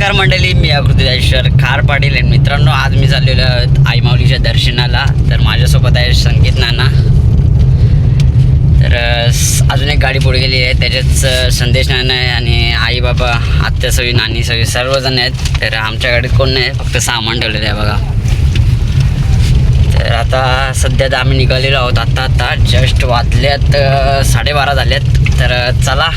नमस्कार मंडळी, मी अकृतीश्वर खार पाटील आहे. मित्रांनो, आज मी चाललेलो आहे आई माऊलीच्या दर्शनाला. तर माझ्यासोबत आहे संकेत नाना. तर अजून एक गाडी पुढे गेली आहे, त्याच्यात संदेश नाना आहे आणि आई बाबा, आत्या सवी, नानी सवी सर्वजण आहेत. तर आमच्या गाडीत कोण नाही, फक्त सामान ठेवलेलं आहे बघा. तर आता सध्या तर आम्ही निघालेलो आहोत. आत्ता जस्ट वाजल्यात 12:30 झाल्यात. तर चला.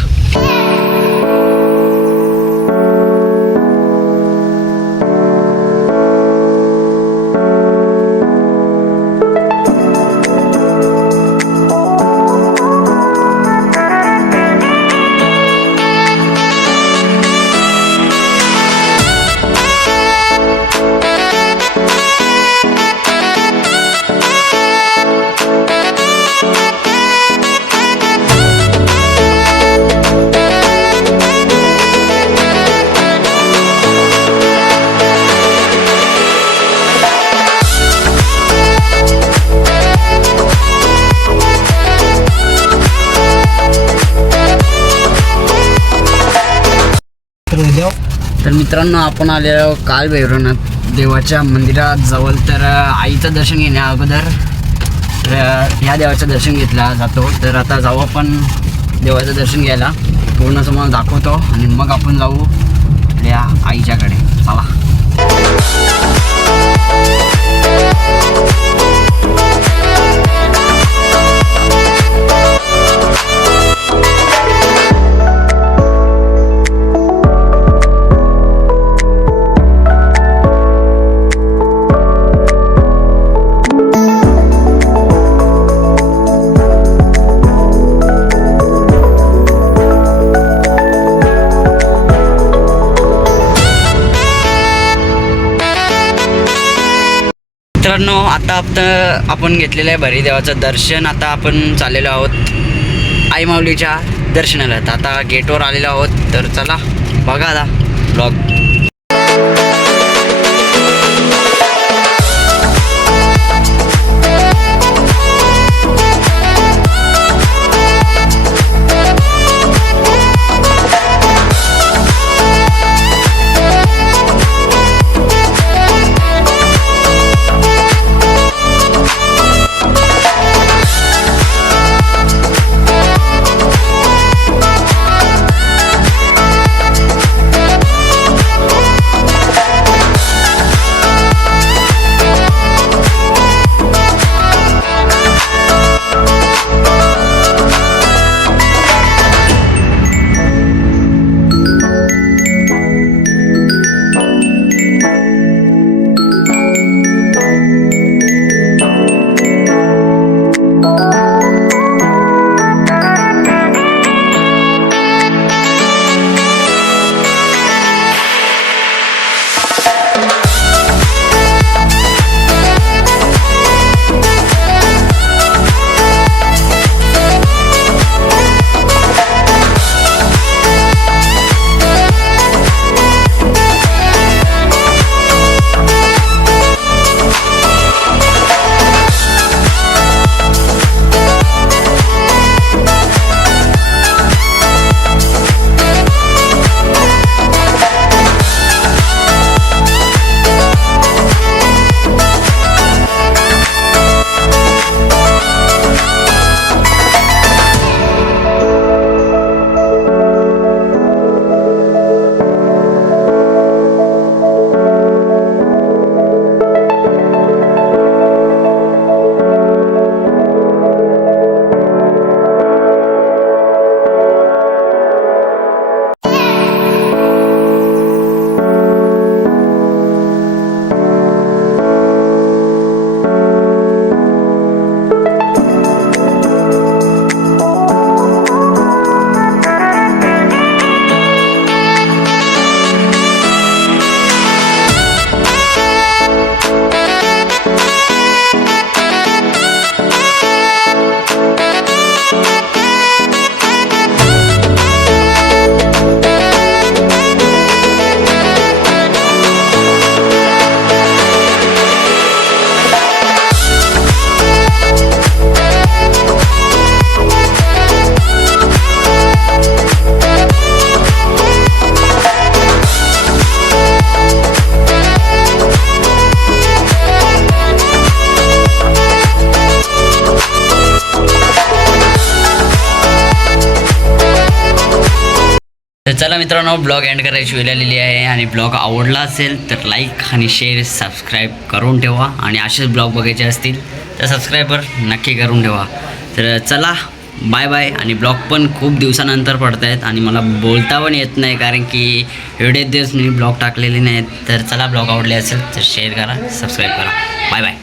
तर मित्रांनो, आपण आलेलो काल भैरवनाथ देवाच्या मंदिराजवळ. तर आईचं दर्शन घेण्या अगोदर या देवाचं दर्शन घेतलं जातो. तर आता जाऊ आपण देवाचं दर्शन घ्यायला. पूर्ण समोर दाखवतो आणि मग आपण जाऊ या आईच्याकडे. चला. मित्रांनो, आता आपण घेतलेलं आहे भरी देवाचं दर्शन. आता आपण चाललेलो आहोत आई माऊलीच्या दर्शनाला. आता गेटवर आलेलो आहोत. तर चला बघा आता ब्लॉग. तर चला मित्रांनो, ब्लॉग एंड करायची वेळ आलेली आहे आणि ब्लॉग आवडला असेल तर लाईक आणि शेअर सबस्क्राईब करून ठेवा आणि असेच ब्लॉग बघायचे असतील तर सबस्क्राईबर नक्की करून ठेवा. तर चला बाय बाय. आणि ब्लॉग पण खूप दिवसानंतर पडत आहेत आणि मला बोलता पण येत नाही कारण की एवढे दिवस मी ब्लॉग टाकलेले नाहीत. तर चला, ब्लॉग आवडले असेल तर शेअर करा, सबस्क्राईब करा. Bye bye.